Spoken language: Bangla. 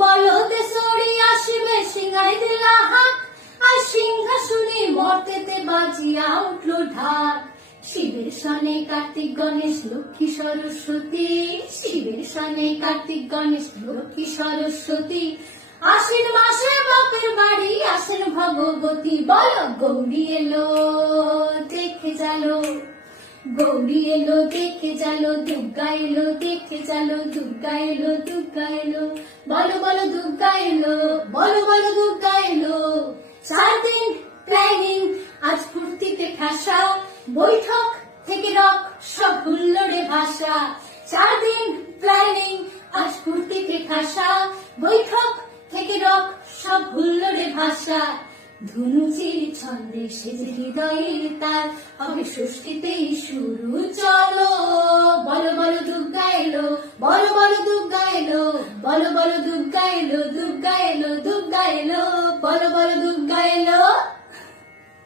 বলতে সরি আসবে সিংহাই দিলা হাক, আর সিংহাসনে মর্তেতে বাজিয়া উঠলো ঢাক। শিবের সনে কার্তিক গণেশ লক্ষ্মী সরস্বতী, শিবের সনে কার্তিক গণেশ লক্ষ্মী সরস্বতী। আশ্বিন মাসে বাপের বাড়ি আসেন ভগবতী, বল গৌরী এলো দেখে জালো, গৌরী এলো দেখে জালো, দুর্গা এলো দেখে জালো, দুর্গা এলো দুর্গা এলো, বলো বলো দুর্গা এলো, বলো বলো দুর্গা এলো। 4 দিন প্ল্যানিং আজ ফুর্তিতে ঠাসা, বৈঠক থেকে রক সব ভুললো রে ভাষা। 4 দিন প্ল্যানিং আজ ফুর্তিতে ঠাসা, বৈঠক থেকে রক সব ভুললো রে ভাষা। ধনুচির ছন্দে সেজে হৃদয়ের তার, হবে ষষ্ঠীতেই শুরু চলো, বলো বলো দুর্গা এলো, বলো বলো দুর্গা এলো, বলো বলো দুর্গা এলো।